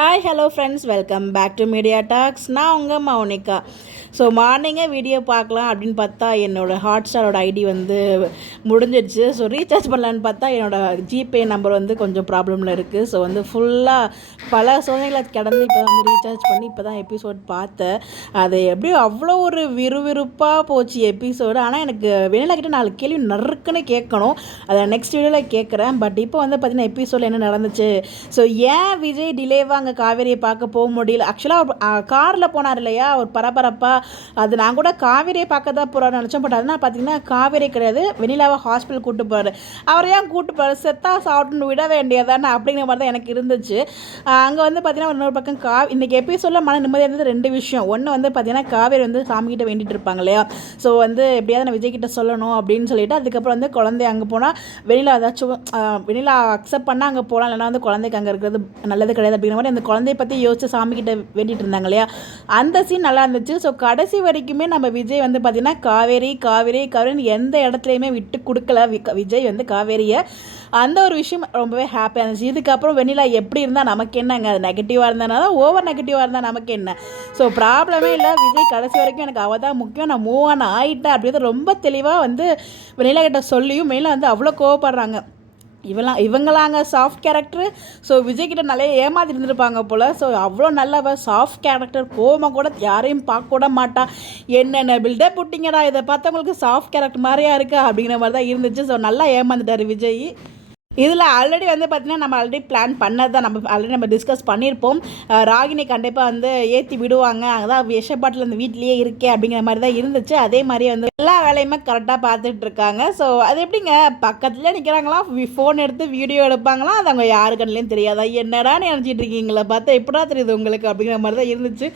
Hi hello friends, welcome back to Media Talks. நான் உங்கள் Mounika. So மார்னிங்கே வீடியோ பார்க்கலாம் அப்படின்னு பார்த்தா என்னோடய ஹாட்ஸ்டாரோட ஐடி முடிஞ்சிடுச்சு. ஸோ ரீசார்ஜ் பண்ணலான்னு பார்த்தா என்னோடய ஜிபே நம்பர் கொஞ்சம் ப்ராப்ளமில் இருக்குது. ஸோ ஃபுல்லாக பல சோதனைகளை கடந்து இப்போ ரீசார்ஜ் பண்ணி இப்போ தான் எபிசோட் பார்த்தேன். அது எப்படியும் அவ்வளோ ஒரு விறுவிறுப்பாக போச்சு எபிசோடு. ஆனால் எனக்கு வெளியில 4 கேள்வி நறுக்குன்னு கேட்கணும். அதை நெக்ஸ்ட் வீடியோவில் கேட்குறேன். பட் இப்போ பார்த்திங்கன்னா எபிசோடில் என்ன நடந்துச்சு, ஸோ ஏன் விஜய் டிலேவாக அங்கே காவேரியை பார்க்க போக முடியல. ஆக்சுவலாக அவர் காரில் போனார் இல்லையா, ஒரு பரபரப்பாக. அது நான் கூட காவேரியை பார்க்க தான் போகிறான்னு நினச்சேன். பட் அதனால் பார்த்தீங்கன்னா காவேரி கிடையாது, வெண்ணிலாவை ஹாஸ்பிட்டல் கூப்பிட்டு போகிறாரு. அவர் ஏன் கூப்பிட்டு போகிறார், செத்தா சாப்பிட்டுன்னு விட வேண்டியதானே அப்படிங்கிற மாதிரி தான் எனக்கு இருந்துச்சு. அங்கே பார்த்தீங்கன்னா இன்னொரு பக்கம் இன்றைக்கி எபிசோடில் மன நிம்மதியாக இருந்தது 2 விஷயம். ஒன்று பார்த்தீங்கன்னா காவேரி சாமிகிட்ட வேண்டிட்டு இருப்பாங்க இல்லையா. ஸோ எப்படியாவது நான் விஜய் கிட்ட சொல்லணும் அப்படின்னு சொல்லிட்டு அதுக்கப்புறம் குழந்தை அங்கே போனால் வெண்ணிலா ஏதாச்சும் வெண்ணிலா அக்செப்ட் பண்ணால் அங்கே போகலாம், இல்லைனா குழந்தைக்கு அங்கே இருக்கிறது நல்லது கிடையாது அப்படிங்கிற மாதிரி அந்த குழந்தைய பற்றி யோசிச்சு சாமிக்கிட்ட வேண்டிட்டு இருந்தாங்க இல்லையா. அந்த சீன் நல்லா இருந்துச்சு. ஸோ கடைசி வரைக்குமே நம்ம விஜய் பார்த்திங்கன்னா காவேரி காவேரி காவேரின்னு எந்த இடத்துலையுமே விட்டு கொடுக்கல விஜய் காவேரியை. அந்த ஒரு விஷயம் ரொம்பவே ஹாப்பியாக இருந்துச்சு. இதுக்கப்புறம் வெண்ணிலா எப்படி இருந்தால் நமக்கு என்னங்க, அது நெகட்டிவாக இருந்தாலும் ஓவர் நெகட்டிவாக இருந்தால் நமக்கு என்ன. ஸோ ப்ராப்ளமே இல்லை. விஜய் கடைசி வரைக்கும் எனக்கு அவள் தான் முக்கியம், நான் மூவ் ஆன் ஆகிட்டேன் அப்படிங்கிறது ரொம்ப தெளிவாக வெண்ணிலா கிட்ட சொல்லியும் மெயினாக அவ்வளோ கோவப்படுறாங்க. இவங்களாங்க சாஃப்ட் கேரக்டர். ஸோ விஜய்கிட்ட நல்லா ஏமாத்தி இருந்துருப்பாங்க போல். ஸோ அவ்வளோ நல்லவ சாஃப்ட் கேரக்டர், கோவமாக கூட யாரையும் பார்க்க கூட மாட்டா. என்னென்ன பில்டப் போட்டிங்கடா, இதை பார்த்தவங்களுக்கு சாஃப்ட் கேரக்டர் மாதிரியா இருக்கா அப்படிங்கிற மாதிரி தான் இருந்துச்சு. ஸோ நல்லா ஏமாந்துட்டார் விஜய். இதில் ஆல்ரெடி பார்த்திங்கன்னா நம்ம ஆல்ரெடி பிளான் பண்ணது தான், நம்ம டிஸ்கஸ் பண்ணியிருப்போம். ராகினி கண்டிப்பாக ஏற்றி விடுவாங்க, அங்கே தான் விஷப்பாட்டில் அந்த வீட்லேயே இருக்கே அப்படிங்கிற மாதிரி தான் இருந்துச்சு. அதே மாதிரி எல்லா வேலையுமே கரெக்டாக பார்த்துட்டு இருக்காங்க. ஸோ அது எப்படிங்க பக்கத்துலேயே நிற்கிறாங்களா, ஃபோன் எடுத்து வீடியோ எடுப்பாங்களா, அது அவங்க யாரு கண்ணுலேயும் தெரியாதா, என்னடான்னு நினச்சிட்டு இருக்கீங்களா, பார்த்தா எப்படா தெரியுது உங்களுக்கு அப்படிங்கிற மாதிரி தான் இருந்துச்சு.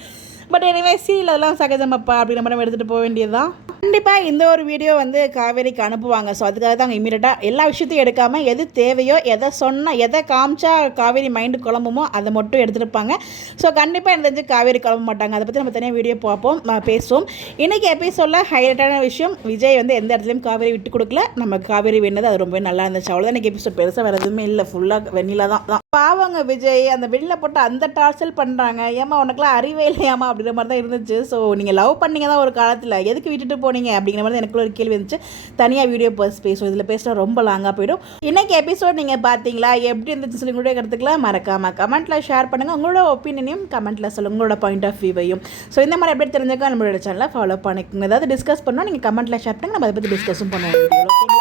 பட் எனிவே சீரியல் அதெல்லாம் சகஜமப்பா அப்படிங்கிற மாதிரி நம்ம எடுத்துகிட்டு போக வேண்டியது தான். கண்டிப்பாக இந்த ஒரு வீடியோ காவேரிக்கு அனுப்புவாங்க. ஸோ அதுக்காக தான் அவங்க இமீடியட்டாக எல்லா விஷயத்தையும் எடுக்காமல் எது தேவையோ, எதை சொன்னால் எதை காமிச்சா காவேரி மைண்டு குழம்புமோ அதை மட்டும் எடுத்துருப்பாங்க. ஸோ கண்டிப்பாக எனக்கு தெரிஞ்சு காவேரி குழம்ப மாட்டாங்க. அதை பற்றி நம்ம தனியாக வீடியோ பார்ப்போம், பேசுவோம். இன்றைக்கி எபிசோடில் ஹைலைட்டான விஷயம், விஜய் எந்த இடத்துலையும் காவேரி விட்டு கொடுக்கல. நம்ம காவேரி வேணுது, அது ரொம்பவே நல்லா இருந்துச்சு. அவ்வளோதான் இன்றைக்கி எபிசோட். பெருசாக வேறு எதுவுமே இல்லை, ஃபுல்லாக வெண்ணிலா தான். பாவங்க விஜய் அந்த வெளியில் போட்டு அந்த டார்ச்சல் பண்ணுறாங்க. ஏமா உனக்குலாம் அறிவே இல்லையாமா அப்படிங்கிற மாதிரி தான் இருந்துச்சு. ஸோ நீங்கள் லவ் பண்ணிங்க தான் ஒரு காலத்தில், எதுக்கு விட்டுட்டு போனீங்க அப்படிங்கிற மாதிரி எனக்குள்ள ஒரு கேள்வி இருந்துச்சு. தனியாக வீடியோ பேசுவோம், இதில் பேசுகிற ரொம்ப லாங்காக போயிடும். இன்றைக்கி எபிசோட் நீங்கள் பார்த்தீங்களா, எப்படி இருந்துச்சு சொல்லி உங்களுடைய கருத்துக்கலாம் மறக்காமல் கமெண்ட்டில் ஷேர் பண்ணுங்கள். உங்களோட ஒப்பீனியனையும் கமெண்ட்டில் சொல்லுங்கள், உங்களோட பாயிண்ட் ஆஃப் வியூவையும். ஸோ இந்த மாதிரி எப்படி தெரிஞ்சுக்க நம்மளோட சேனலை ஃபாலோ பண்ணிக்கோங்க. ஏதாவது டிஸ்கஸ் பண்ணோம் நீங்கள் கமெண்ட்டில் ஷேர் பண்ணுங்கள், நம்ம அதை பற்றி டிஸ்கஸும் பண்ணுவோம் வீடியோ. ஓகேங்களா?